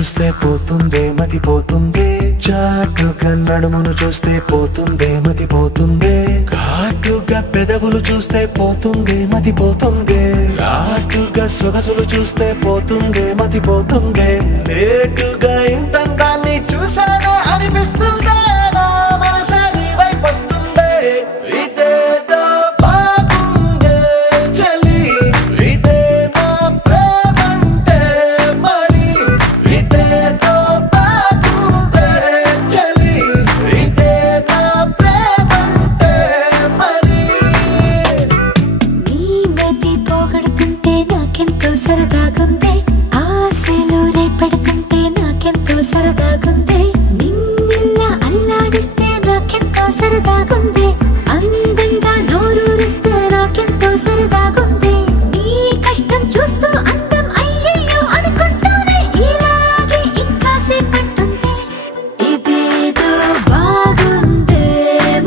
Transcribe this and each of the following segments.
చూస్తే పోతుందే మతిపోతుందే, చాటుగా నడుమును చూస్తే పోతుందే మతిపోతుందే, ఘాటుగా పెదవులు చూస్తే పోతుందే మతిపోతుందే, ఘాటుగా సొగసులు చూస్తే పోతుందే మతిపోతుందే, లేటుగా ఇంతందాన్ని చూసాగా అనిపిస్తుందే, నా మనసే నీ వైపు వస్తుందే. ఇదేదో బాగుందే చలి, ఇదే నా ప్రేమంటే మరి, ఇదేదో బాగుందే చలి, ఇదే నా ప్రేమంటే మరి. నీ మతి పోగొడుతుంటే నాకెంతో సరదాగుందే, ఆశలు రేపడుతుంటే నాకెంతో సరదాగుందే, నిన్నెల్లా అల్లాడిస్తే నాకెంతో సరదాగుందే, అందంగా నోరూరిస్తే నాకెంతో సరదాగుందే, నీ కష్టం చూస్తూ అందం అయ్యయ్యో అనుకుంటూనే ఇలాగే ఇంకాసేపట్టుందే. ఇదేదో బాగుందే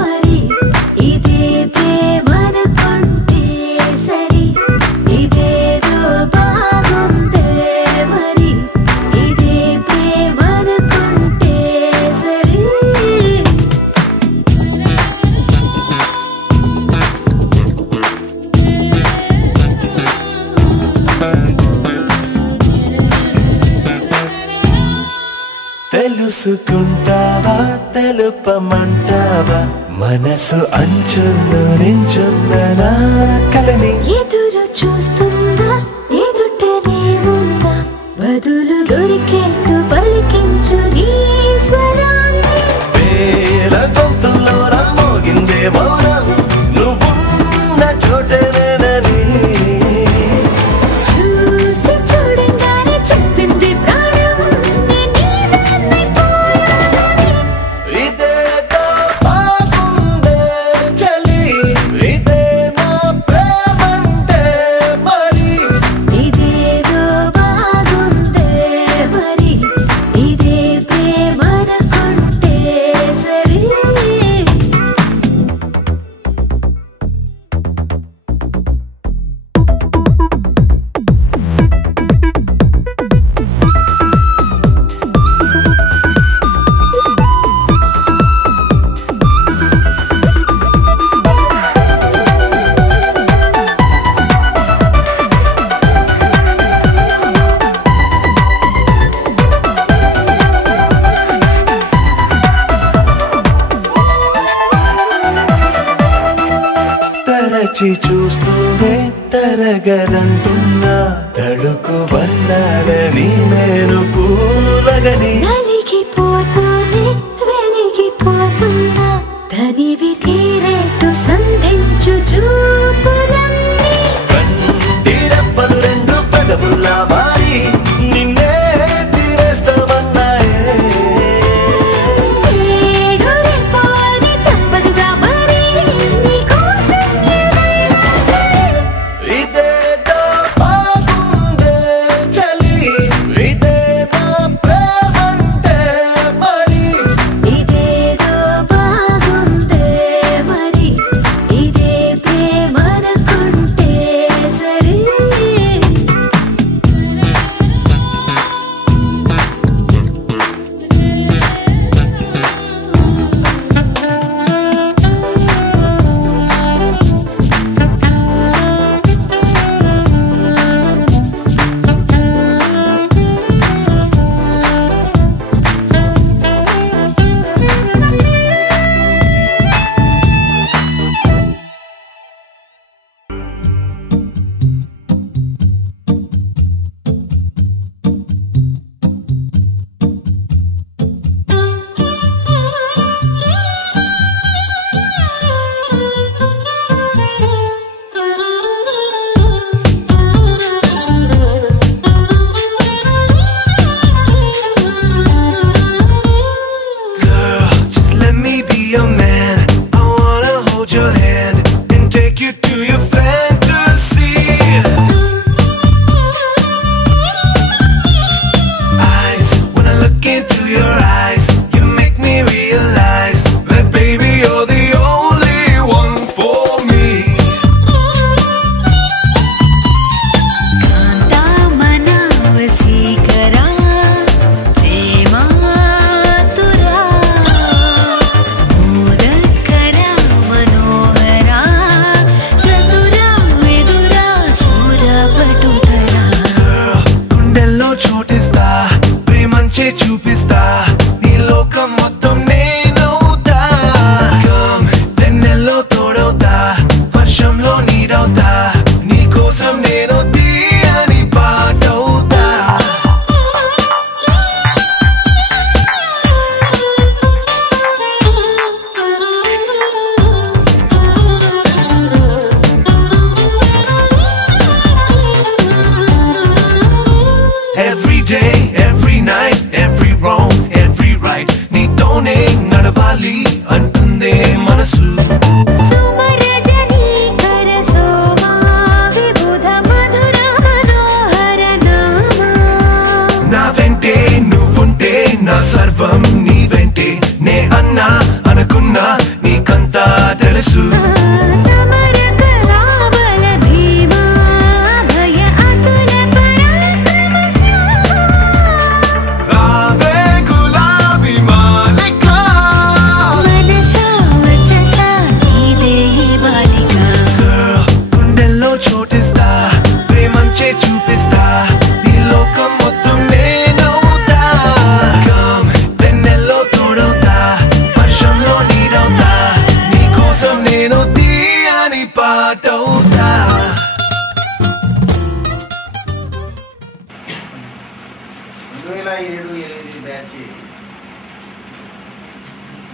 మరి, ఇదే ప్రేమనుకుంటే సరి, ఇదేదో బాగుందే మరి, ఇదే ప్రేమనుకుంటే సరి. తెలుసుకుంటావా తెలుపమంటావా, మనసు అంచుల్లో నించున్న నా కలని. ఎదురు చూస్తుందా ఎదుటనే ఉందా, బదులు దొరికేట్టు పలికించు నీ స్వరాన్ని. వేల గొంతుల్లో నా మోగిందే మౌనం, నువ్వున్న చోటనేనని. చూసి చూడంగానే చెప్పింది ప్రాణం, నీదాన్నైపోయానని. ఇదేదో బాగుందే చలి, ఇదే నా ప్రేమంటే మరి, ఇదేదో బాగుందే మరి, ఇదే ప్రేమనుకుంటే సరి. తరచి చూస్తూనే తరగదంటున్నా, తడుకు వర్ణాలని నేను పూలగని. నలిగిపోతూనే వెలిగిపోతున్నా, తనివి తీరేట్టు సంధించు చూపులన్నీ. కంటి రెప్పలు రెండు పెదవుల్లా మారి నిన్నే తీరేస్తామన్నాయే. ఏడు రేపోని తప్పదుగా మరి, నీకోసం ఏదైనా సరే. ఇదేదో బాగుందే చలి, ఇదే నా ప్రేమంటే మరి, ఇదేదో బాగుందే మరి,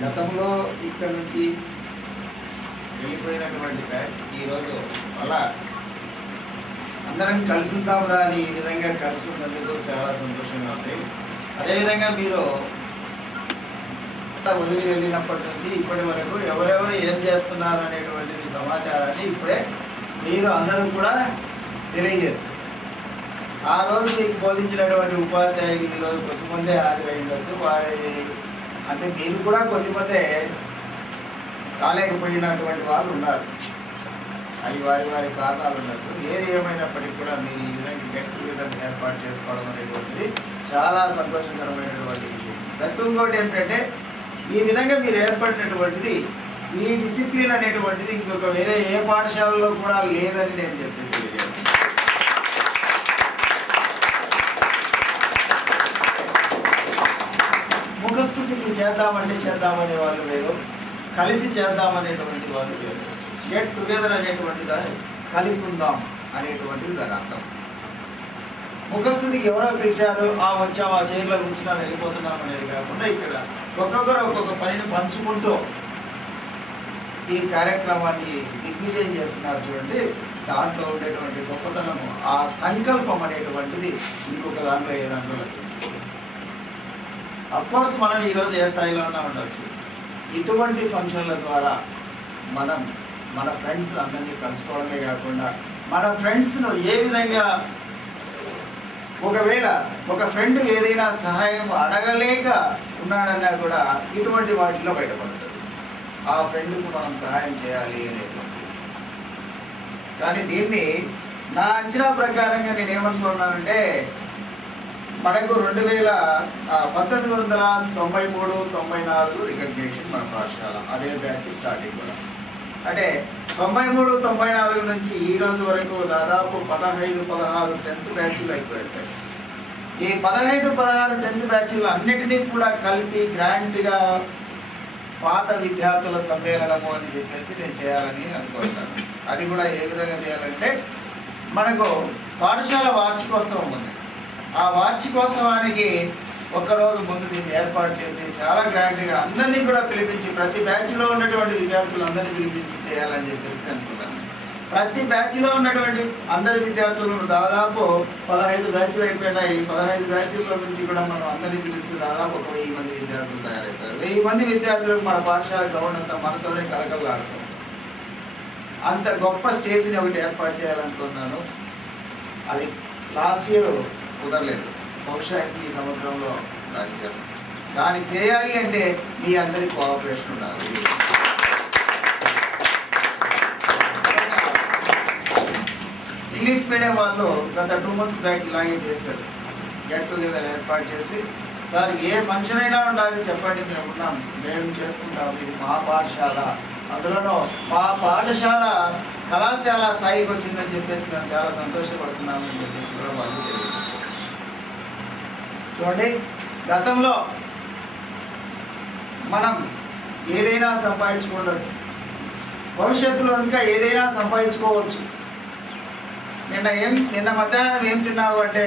గతంలో ఇక్కడ నుంచి వెళ్ళిపోయినటువంటి బ్యాచ్ ఈరోజు అలా అందరం కలిసి ఉందాంరా అని ఈ విధంగా కలిసి ఉన్నందుకు చాలా సంతోషంగా ఉంది. అదేవిధంగా మీరు వదిలి వెళ్ళినప్పటి నుంచి ఇప్పటి వరకు ఎవరెవరు ఏం చేస్తున్నారు అనేటువంటిది సమాచారాన్ని ఇప్పుడే మీరు అందరూ కూడా తెలియజేస్తారు. ఆ రోజు మీకు బోధించినటువంటి ఉపాధ్యాయులు ఈరోజు కొద్దిమందే హాజరై ఉండొచ్చు. వారి అంటే మీరు కూడా కొద్దిమందే రాలేకపోయినటువంటి వాళ్ళు ఉన్నారు. అది వారి వారి కారణాలు ఉండొచ్చు. ఏది ఏమైనప్పటికీ కూడా మీరు ఈ విధంగా గెట్ టుగెదర్ ఏర్పాటు చేసుకోవడం అనేటువంటిది చాలా సంతోషకరమైనటువంటి విషయం. దట్టు ఇంకోటి ఏంటంటే ఈ విధంగా మీరు ఏర్పడినటువంటిది ఈ డిసిప్లిన్ అనేటువంటిది ఇంకొక వేరే ఏ పాఠశాలలో కూడా లేదని నేను చెప్పి తెలియజేస్తాను. ముఖస్థుతికి చేద్దామనే వాళ్ళు లేదు, కలిసి చేద్దామనేటువంటి వాళ్ళు లేదు. గెట్ టుగెదర్ అనేటువంటి దాన్ని కలిసి ఉందాం అనేటువంటిది దాని అర్థం. ముఖస్థుతికి ఎవరో పిలిచారు, వచ్చాం ఆ చైర్లో కూర్చున్నా వెళ్ళిపోతున్నాం అనేది కాకుండా ఇక్కడ ఒక్కొక్కరు ఒక్కొక్క పనిని పంచుకుంటూ ఈ కార్యక్రమాన్ని దిగ్విజయం చేస్తున్నారు చూడండి. దాంట్లో ఉండేటువంటి గొప్పతనము, ఆ సంకల్పం అనేటువంటిది ఇంకొక దాంట్లో ఏ దాంట్లో లేదు. అఫ్కోర్స్ మనం ఈరోజు ఏ స్థాయిలో ఉన్నా ఉండవచ్చు. ఇటువంటి ఫంక్షన్ల ద్వారా మనం మన ఫ్రెండ్స్ అందరినీ కలుసుకోవడమే కాకుండా మన ఫ్రెండ్స్ను ఏ విధంగా ఒకవేళ ఒక ఫ్రెండ్ ఏదైనా సహాయం అడగలేక ఉన్నాడన్నా కూడా ఇటువంటి వాటిలో బయటపడుతుంది. ఆ ఫ్రెండ్కు మనం సహాయం చేయాలి అనేటువంటి. కానీ దీన్ని నా అంచనా ప్రకారంగా నేను ఏమనుకున్నానంటే మనకు 1993-94 రికగ్నేషన్ మన పాఠశాల అదే బ్యాచ్ స్టార్టింగ్ కూడా. అంటే 93-94 నుంచి ఈ రోజు వరకు దాదాపు 15-16 10th బ్యాచ్లు అయిపోయాయి. ఈ 15-16 10th బ్యాచ్లు అన్నిటినీ కూడా కలిపి గ్రాండ్గా పాత విద్యార్థుల సమ్మేళనము అని చెప్పేసి నేను చేయాలని అనుకుంటున్నాను. అది కూడా ఏ విధంగా చేయాలంటే మనకు పాఠశాల వార్షికోత్సవం ఉంది. ఆ వార్షికోత్సవానికి ఒక్కరోజు ముందు దీన్ని ఏర్పాటు చేసి చాలా గ్రాండ్గా అందరినీ కూడా పిలిపించి ప్రతి బ్యాచ్లో ఉన్నటువంటి విద్యార్థులందరినీ పిలిపించి చేయాలని చెప్పేసి అనుకున్నాను. ప్రతి బ్యాచ్లో ఉన్నటువంటి అందరి విద్యార్థులు దాదాపు 15 బ్యాచ్లు అయిపోయినాయి. 15 బ్యాచ్ల నుంచి కూడా మనం అందరినీ పిలిస్తే దాదాపు 1000 మంది విద్యార్థులు తయారవుతారు. 1000 మంది విద్యార్థులకు మన పాఠశాల గ్రౌండ్ అంతా మనతోనే కలకలాడుతాం. అంత గొప్ప స్టేజ్ని ఒకటి ఏర్పాటు చేయాలనుకున్నాను. అది లాస్ట్ ఇయర్ కుదరలేదు. బహుశా ఈ సంవత్సరంలో దాన్ని చేస్తాం. దాన్ని చేయాలి అంటే మీ అందరి కోఆపరేషన్ ఉండాలి. ఇంగ్లీష్ మీడియం వాళ్ళు గత 2 months బ్యాక్ ఇలాగే చేశారు. గెట్ టుగెదర్ ఏర్పాటు చేసి సార్ ఏ ఫంక్షన్ అయినా ఉండాలి చెప్పండి, మేము ఉన్నాం, మేము చేసుకుంటాం, ఇది మా పాఠశాల, అందులోనూ మా పాఠశాల కళాశాల స్థాయికి వచ్చిందని చెప్పేసి మేము చాలా సంతోషపడుతున్నామని చెప్పేసి కూడా వాళ్ళు తెలియజేస్తారు. చూడండి, గతంలో మనం ఏదైనా సంపాదించుకోవడం, భవిష్యత్తులో ఇంకా ఏదైనా సంపాదించుకోవచ్చు. నిన్న మధ్యాహ్నం ఏం తిన్నావు అంటే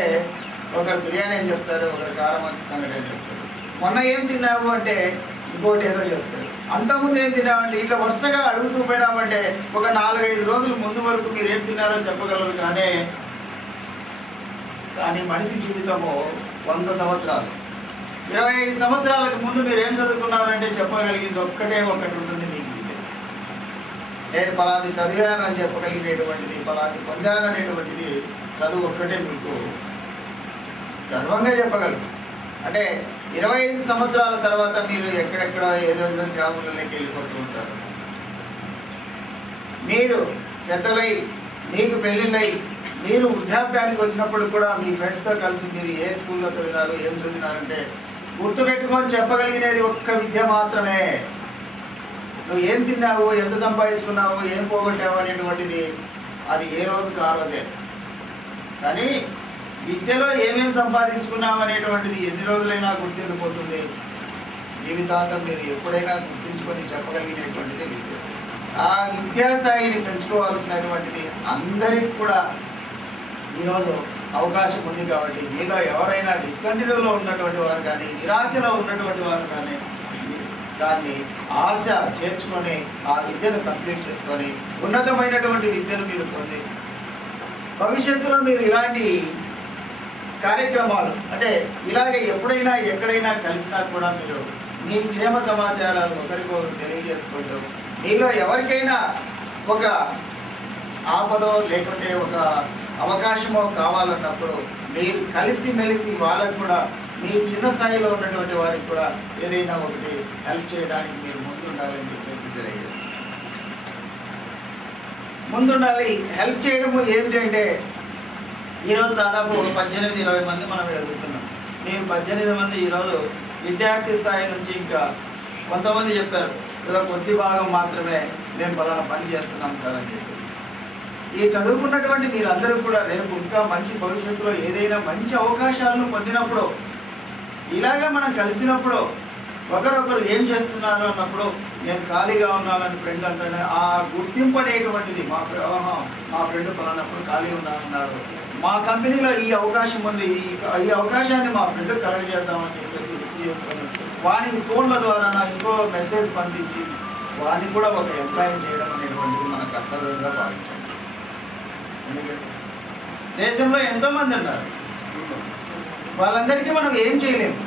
ఒకరు బిర్యానీ అని చెప్తారు, ఒకరు కారం సంగటి అని చెప్తారు. మొన్న ఏం తిన్నావు అంటే ఇంకోటి ఏదో చెప్తారు. అంతకుముందు ఏం తిన్నామంటే ఇట్లా వరుసగా అడుగుతూ పోయినామంటే ఒక 4-5 రోజుల ముందు వరకు మీరు ఏం తిన్నారో చెప్పగలరు. కానీ మనిషి జీవితము 100 సంవత్సరాలు. 25 సంవత్సరాలకు ముందు మీరు ఏం చదువుకున్నారంటే చెప్పగలిగింది ఒకటి ఉంటుంది మీకు. నేను పలాది చదివాను అని చెప్పగలిగినటువంటిది, పలాది పొందాను అనేటువంటిది చదువు ఒక్కటే మీకు గర్వంగా చెప్పగలరు. అంటే 25 సంవత్సరాల తర్వాత మీరు ఎక్కడెక్కడ ఏదో జాబులలోకి వెళ్ళిపోతూ ఉంటారు. మీరు పెద్దలై, మీకు పెళ్ళిళ్ళై, మీరు వృద్ధాప్యానికి వచ్చినప్పుడు కూడా మీ ఫ్రెండ్స్తో కలిసి మీరు ఏ స్కూల్లో చదివినారు, ఏం చదివినారంటే గుర్తుపెట్టుకొని చెప్పగలిగినది ఒక్క విద్య మాత్రమే. నువ్వు ఏం తిన్నావు, ఎంత సంపాదించుకున్నావు, ఏం పోగొట్టావు అనేటువంటిది అది ఏ రోజుకి ఆ రోజే. కానీ విద్యలో ఏమేమి సంపాదించుకున్నావు అనేటువంటిది ఎన్ని రోజులైనా గుర్తుండిపోతుంది. జీవితాంతం మీరు ఎప్పుడైనా గుర్తుంచుకొని చెప్పగలిగినటువంటిది విద్య. ఆ విద్యాస్థాయిని పెంచుకోవాల్సినటువంటిది అందరికి కూడా ఈరోజు అవకాశం ఉంది. కాబట్టి మీలో ఎవరైనా డిస్కంటిన్యూలో ఉన్నటువంటి వారు కానీ, నిరాశలో ఉన్నటువంటి వారు కానీ దాన్ని ఆశ చేర్చుకొని ఆ విద్యను కంప్లీట్ చేసుకొని ఉన్నతమైనటువంటి విద్యను మీరు పొంది భవిష్యత్తులో మీరు ఇలాంటి కార్యక్రమాలు అంటే ఇలాగే ఎప్పుడైనా ఎక్కడైనా కలిసినా కూడా మీరు మీ క్షేమ సమాచారాలు ఒకరికొకరు తెలియజేసుకుంటూ మీలో ఎవరికైనా ఒక ఆపదో లేకుంటే ఒక అవకాశమో కావాలన్నప్పుడు మీరు కలిసిమెలిసి వాళ్ళకు కూడా మీ చిన్న స్థాయిలో ఉన్నటువంటి వారికి కూడా ఏదైనా ఒకటి హెల్ప్ చేయడానికి మీరు ముందుండాలని చెప్పేసి తెలియజేస్తారు. ముందుండాలి. హెల్ప్ చేయడము ఏమిటంటే ఈరోజు దాదాపు 18-20 మంది మనం ఇక్కడ కూర్చున్నాం. మీరు 18 మంది ఈరోజు విద్యార్థి స్థాయి నుంచి ఇంకా కొంతమంది చెప్పారు ఏదో కొద్ది భాగం మాత్రమే మేము పలానా పని చేస్తున్నాం సార్ అని చెప్పేసి. ఈ చదువుకున్నటువంటి మీరందరూ కూడా రేపు ఇంకా మంచి భవిష్యత్తులో ఏదైనా మంచి అవకాశాలను పొందినప్పుడు ఇలాగే మనం కలిసినప్పుడు ఒకరొకరు ఏం చేస్తున్నారు అన్నప్పుడు నేను ఖాళీగా ఉన్నానని ఫ్రెండ్ అంటేనే ఆ గుర్తింపు అనేటువంటిది మా ఫ్రెండ్ పలానప్పుడు ఖాళీ ఉన్నానన్నాడు, మా కంపెనీలో ఈ అవకాశం ఉంది, ఈ అవకాశాన్ని మా ఫ్రెండ్ కలగజేద్దామని చెప్పేసి గుర్తు చేసుకొని వాడికి ఫోన్ల ద్వారా ఇంకో మెసేజ్ పంపించి వాడిని కూడా ఒక ఎంప్లాయ్ చేయడం అనేటువంటిది మన కర్తవ్యంగా భావించాలి. ఎందుకంటే దేశంలో ఎంతోమంది ఉన్నారు, వాళ్ళందరికీ మనం ఏం చేయలేము.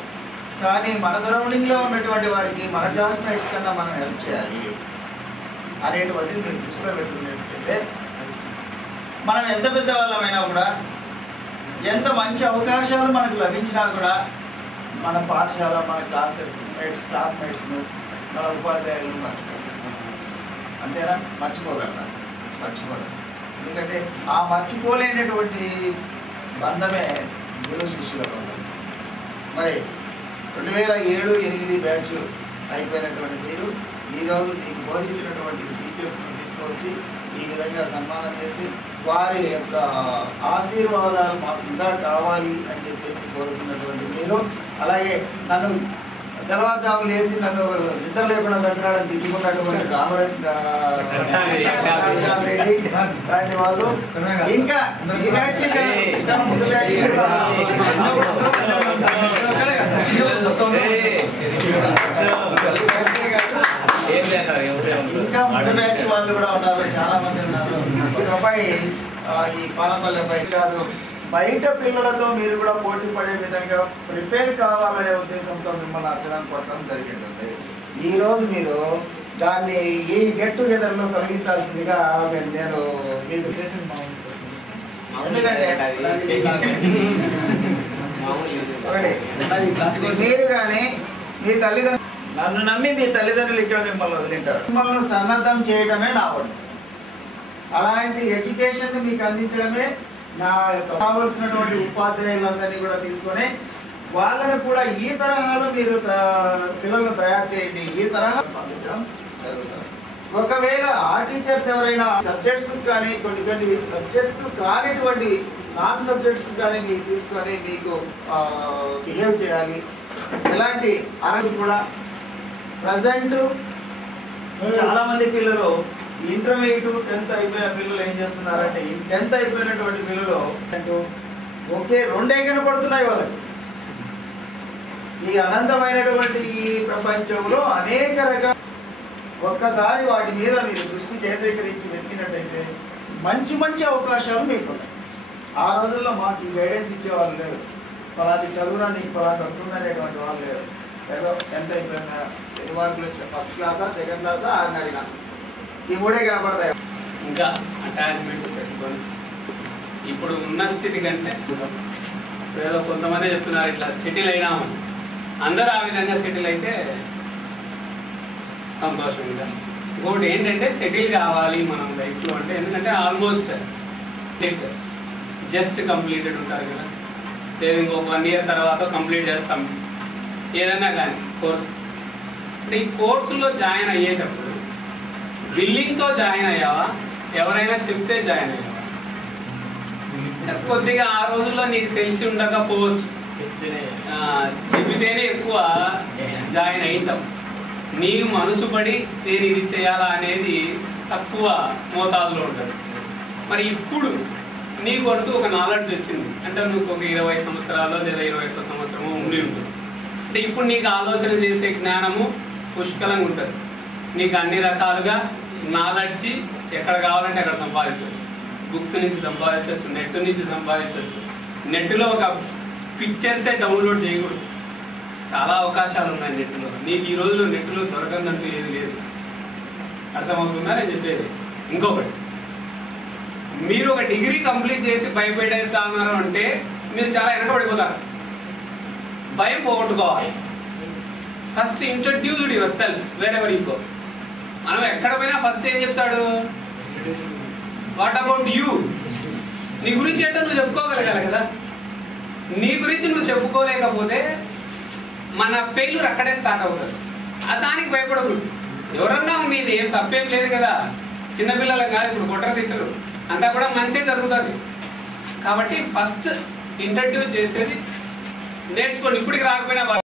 కానీ మన సరౌండింగ్లో ఉన్నటువంటి వారికి మన క్లాస్మేట్స్ కన్నా మనం హెల్ప్ చేయాలి అనేటువంటిది మీరు దృష్టిలో పెట్టుకునేటట్లయితే మనం ఎంత పెద్ద వాళ్ళమైనా కూడా ఎంత మంచి అవకాశాలు మనకు లభించినా కూడా మన పాఠశాల మన క్లాస్మేట్స్ను మన ఉపాధ్యాయులను మర్చిపోగలం. అంతేనా? మర్చిపోగలరా? మర్చిపోగలం. ఎందుకంటే ఆ మర్చిపోలేనటువంటి బంధమే గురు శిష్యుల బంధం. మరి 2007-8 బ్యాచ్ అయిపోయినటువంటి మీరు ఈరోజు మీకు బోధించినటువంటి టీచర్స్ని తీసుకొచ్చి ఈ విధంగా సన్మానం చేసి వారి యొక్క ఆశీర్వాదాలు మాకు ఇంకా కావాలి అని చెప్పేసి కోరుకున్నటువంటి మీరు, అలాగే నన్ను తెల్లవారుజాములు వేసి నన్ను నిద్ర లేకుండా చంపడానికి తిట్టుకున్నటువంటి రామరెడ్డి లాంటి వాళ్ళు ఇంకా ఈ బ్యాచ్ ఇంకా ముందు బ్యాచ్ ఇంకా ముందు బ్యాచ్ వాళ్ళు కూడా ఉన్నారు, చాలా మంది ఉన్నారు. ఒక అబ్బాయి ఈ పాలపల్లి అబ్బాయి కాదు, బయట పిల్లలతో మీరు కూడా పోటీ పడే విధంగా ప్రిపేర్ కావాలనే ఉద్దేశంతో మిమ్మల్ని అర్చనాన్ని కొట్టడం జరిగింది. ఈరోజు మీరు దాన్ని ఈ గెట్ టుగెదర్లో తొలగించాల్సిందిగా నేను మీకు చేసింది ఎందుకంటే మీరు కానీ మీ తల్లిదండ్రులు నన్ను నమ్మి మీ తల్లిదండ్రులు ఇక్కడ మిమ్మల్ని వదిలింటారు. మిమ్మల్ని సన్నద్ధం చేయడమే నా వంతు. అలాంటి ఎడ్యుకేషన్ మీకు అందించడమే నా యొక్క కావలసినటువంటి ఉపాధ్యాయులందరినీ కూడా తీసుకొని వాళ్ళని కూడా ఈ తరహాలో మీరు పిల్లలను తయారు చేయండి, ఈ తరహా పంపించడం జరుగుతుంది. ఒకవేళ ఆ టీచర్స్ ఎవరైనా సబ్జెక్ట్స్ కానీ కొన్ని సబ్జెక్టు కానిటువంటి నాన్ సబ్జెక్ట్స్ కానీ మీకు తీసుకొని మీకు బిహేవ్ చేయాలి. ఎలాంటి అనేది కూడా ప్రజెంట్ చాలా మంది పిల్లలు ఇంటర్మీడియట్ 10th అయిపోయిన పిల్లలు ఏం చేస్తున్నారంటే 10th అయిపోయినటువంటి పిల్లలు ఓకే 2 కనపడుతున్నాయి వాళ్ళకి. ఈ అనంతమైనటువంటి ఈ ప్రపంచంలో అనేక రకాల ఒక్కసారి వాటి మీద మీరు దృష్టి కేంద్రీకరించి వెతికినట్టయితే మంచి అవకాశాలు మీకు ఉన్నాయి. ఆ రోజుల్లో మాకు ఈ గైడెన్స్ ఇచ్చేవాళ్ళు లేరు, పలాది చదువురా నీకు పలాది వస్తుందనేటువంటి వాళ్ళు లేరు. ఏదో 10th అయిపోయిందా, 2 మార్కులు వచ్చిన ఫస్ట్ క్లాసా సెకండ్ క్లాసా ఆర్డినరీనా ఈ 3 కనపడతాయి. ఇంకా అటాచ్మెంట్స్ పెట్టుకొని ఇప్పుడు ఉన్న స్థితి కంటే ఏదో కొంతమంది చెప్తున్నారు ఇట్లా సెటిల్ అయినామని. అందరూ ఆ విధంగా సెటిల్ అయితే సంతోషంగా. ఇంకోటి ఏంటంటే సెటిల్ కావాలి మనం లైఫ్లో అంటే, ఎందుకంటే ఆల్మోస్ట్ జస్ట్ కంప్లీటెడ్ ఉంటారు కదా, లేదు ఇంకొక 1 year తర్వాత కంప్లీట్ చేస్తాం ఏదైనా కానీ కోర్స్. అంటే ఈ కోర్సులో జాయిన్ అయ్యేటప్పుడు బిల్లింగ్తో జాయిన్ అయ్యావా, ఎవరైనా చెప్తే జాయిన్ అయ్యావా? కొద్దిగా ఆ రోజుల్లో నీకు తెలిసి ఉండకపోవచ్చు, చెబితేనే ఎక్కువ జాయిన్ అవుతాం. నీకు మనసు పడి నేను ఇది చేయాలా అనేది తక్కువ మోతాదులో ఉంటుంది. మరి ఇప్పుడు నీకు అంటూ ఒక నాలెడ్జ్ వచ్చింది అంటే నువ్వు ఒక 20 సంవత్సరాలు లేదా 21 సంవత్సరము ఉండి ఉంటుంది. అంటే ఇప్పుడు నీకు ఆలోచన చేసే జ్ఞానము పుష్కలంగా ఉంటుంది. నీకు అన్ని రకాలుగా నాలెడ్జ్ ఎక్కడ కావాలంటే అక్కడ సంపాదించవచ్చు. బుక్స్ నుంచి సంపాదించవచ్చు, నెట్ నుంచి సంపాదించవచ్చు. నెట్లో ఒక పిక్చర్సే డౌన్లోడ్ చేయకూడదు, చాలా అవకాశాలు ఉన్నాయి నెట్లో. నీకు ఈ రోజులో నెట్లో దొరకందంటూ ఏది లేదు. అర్థమవుతుందా నేను చెప్పేది? ఇంకొకటి, మీరు ఒక డిగ్రీ కంప్లీట్ చేసి భయపెడతాన్నారు అంటే మీరు చాలా వెనకబడిపోతారు. భయం పోగొట్టుకోవాలి. First introduced yourself wherever you go. మనం ఎక్కడ పోయినా ఫస్ట్ ఏం చెప్తాడు? What about you? నీ గురించి ఏంటో నువ్వు చెప్పుకోగలగాలి కదా. నీ గురించి నువ్వు చెప్పుకోలేకపోతే మన ఫెయిల్యూర్ అక్కడే స్టార్ట్ అవుతుంది. దానికి భయపడకూడదు. ఎవరన్నా నీది ఏం తప్పేం లేదు కదా. చిన్నపిల్లలకు కాదు, ఇప్పుడు కుట్ర తిట్టరు, అంతా కూడా మంచిగా జరుగుతుంది. కాబట్టి ఫస్ట్ ఇంట్రడ్యూస్ చేసేది నేర్చుకోండి. ఇప్పటికి రాకపోయినా